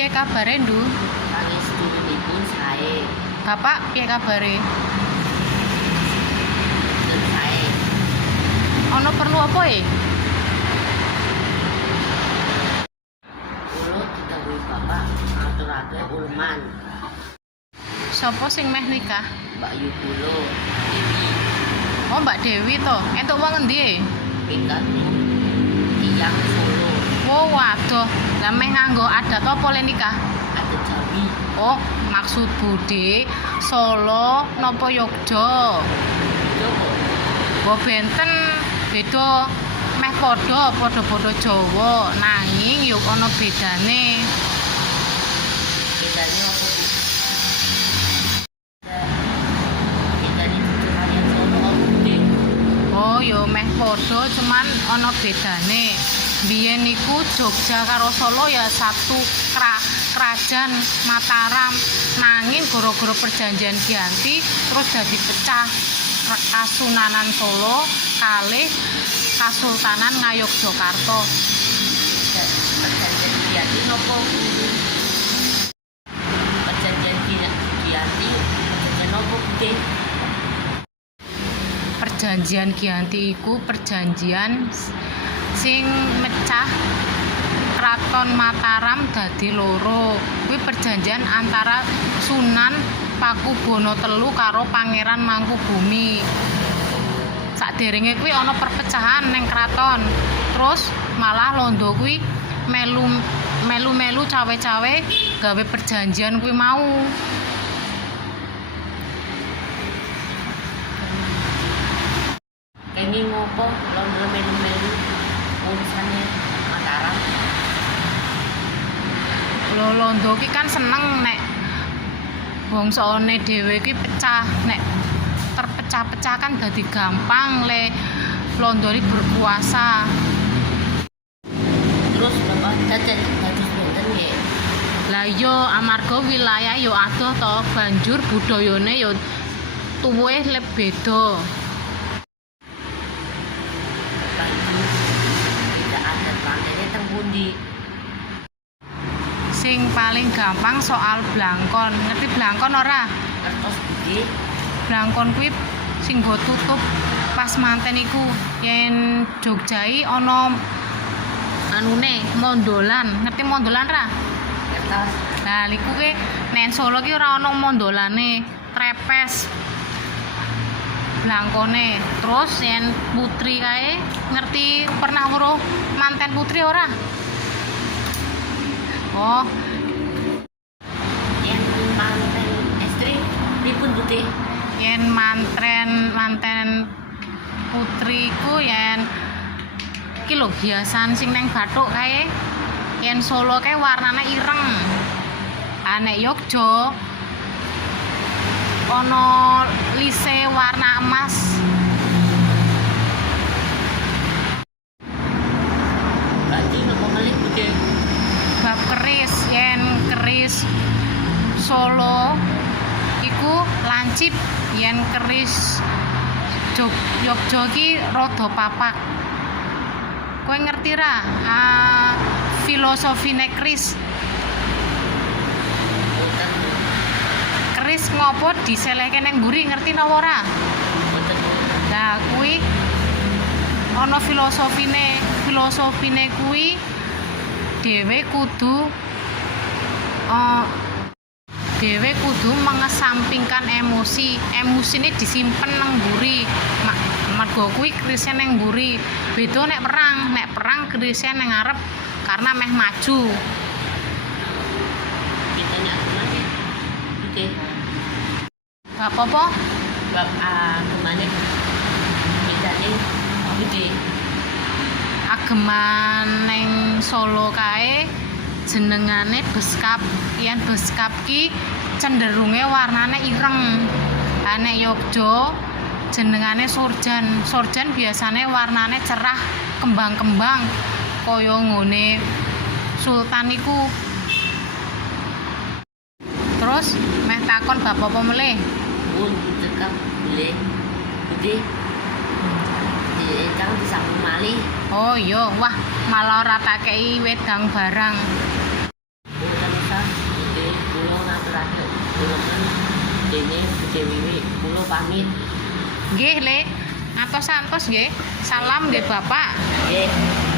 Piye kabare, Ndu? Pangestunipun sae. Bapak piye kabare? Boten sae. Ana perlu apa e? Kula didhawuhi bapak ngaturake ulman. Sopo sing meh nikah? Mbak Yu kula Dewi Oh, Mbak Dewi to. Entuk wong endi e? pingkat tiyang Solo Oh, waduh. Lah meh nganggo adat apa le nikah? ada Jawi. Oh, maksud Bude Solo napa Yogya? Joko Bo benten beda meh padha Jawa, nanging yo ana bedane. bedanya apa Bu? Bedanya Jogja kalian Solo apa Bude? Oh, yo meh padha cuman ana bedane. Biyen niku Jogja karo Solo ya satu kerajaan Mataram, nanging gara-gara perjanjian Giyanti terus dadi pecah. Kasunanan Solo kalih Kasultanan Ngayogyakarta. Perjanjian Giyanti nopo Bu? Perjanjian Giyanti perjanjian nopo Bude? Perjanjian Giyanti iku perjanjian sing mecah Kraton Mataram dadi loro. Kuwi perjanjian antara Sunan Pakubono III karo Pangeran Mangkubumi. Sakderenge kuwi ana perpecahan ning kraton. Terus malah Londo kuwi melu cawe-cawe gawe perjanjian kuwi mau. Kenging ngopo Londo melu-melu urusane Mataram? Londo ki kan seneng nek bangsane dhewe ki pecah, nek terpecah-pecah kan dadi gampang le Londo iki berkuasa. Terus bapak dados boten nggih? Lah yo amarga wilayah yo adoh to, banjur budayane yo tuwuhe leb beda. Banjur tidak ada lantene teng pundi? Sing paling gampang soal blangkon. Ngerti blangkon ora? Kertos Bude. Blangkon kuwi sing nggo tutup pas manten iku yen Jogjai ana anune mondolan. Ngerti mondolan ra? Kertas Lah iku ki nek Solo ki ora ana mondolane, trepes blangkone. Terus yen putri kae ngerti pernah weruh manten putri ora? Oh, yang manten istri pripun Bude? yen manten putri ku yen iki lho hiasan sing neng bathuk kae. Yen Solo kae warnane ireng. Nek Yogya ana lise warna emas. Berarti nopo malih Bude? Bab keris, yen keris Solo iku lancip, yen keris Yogya ki rada papak. Kowe ngerti ra filosofine keris? Boten. Keris ngopo diselehke nang mburi, ngerti napa ora? Boten. Lah kuwi ana filosofine kuwi dhewe kudu mengesampingkan emosine disimpen nang mburi. Mergo kuwi kerisnya nang mburi. Beda nek perang kerisnya nang ngarep karena meh maju. Kita nyakune Bude. Gak apa-apa. Bab kemane bedane Bude? Ageman neng Solo kae jenengane beskap. Yen beskap ki cenderunge warnane ireng. Nek Yogya jenengane sorjan. Sorjan biasane warnane cerah, kembang-kembang kaya ngone sultan iku. Terus meh takon bab apa melih? Pun cekap boleh Bude. Kang disambung malih. Oh iya, wah malah ora tak kei wedang barang. Boten usah Punten dene Bude Wiwi kula pamit. Nggih, Le. Atos-atos nggih. Salam nggih Bapak. Nggih.